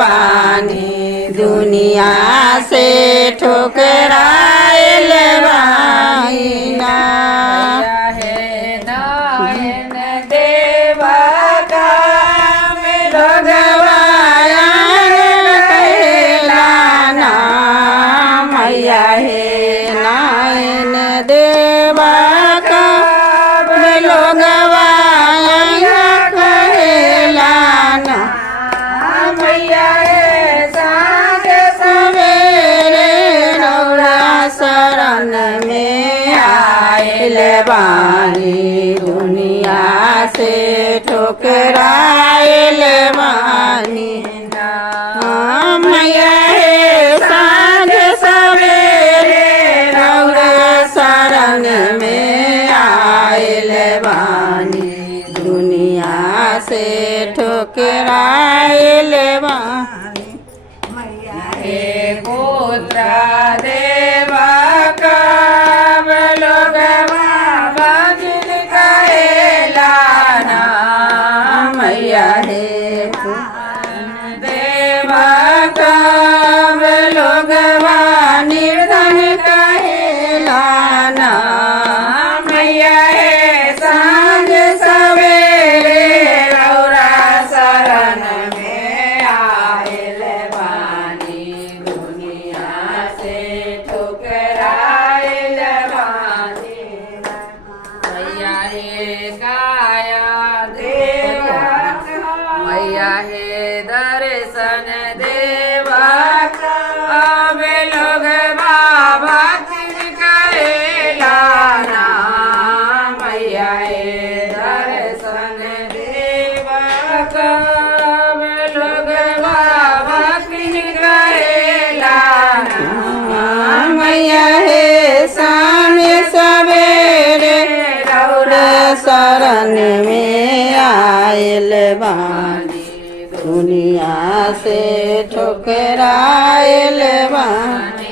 बानी दुनिया से ठुकराइल बानी ना है नायन देवा का भगवाया कहला ना मैया हे नायन देवा का लोगवाया कहला ना मैया साँझ सवेरे रौरा शरण में आइल बानी दुनिया से ठुकराइल बानी मैया हे साँझ सवेरे रौरा शरण में आइल बानी दुनिया से ठुकराइल बानी हे पुत्र देवा का लोगवा बाजिल कहेला ना मैया हे देवा का लोगवा निर्धन कहला ना मैया हे साँझ सवेरे रौरा शरण में आइल बानी दुनिया से ठुकराइल बानी मैया हे काया देवा मैया हे दर्शन देवा अब लोग बाबा कहेला ना मैया हे दर्शन देवा अब लोग बाबा कहेला ना मैया हे सामने सवेरे रौरा शरण में आइल बानी दुनिया से ठुकराइल बानी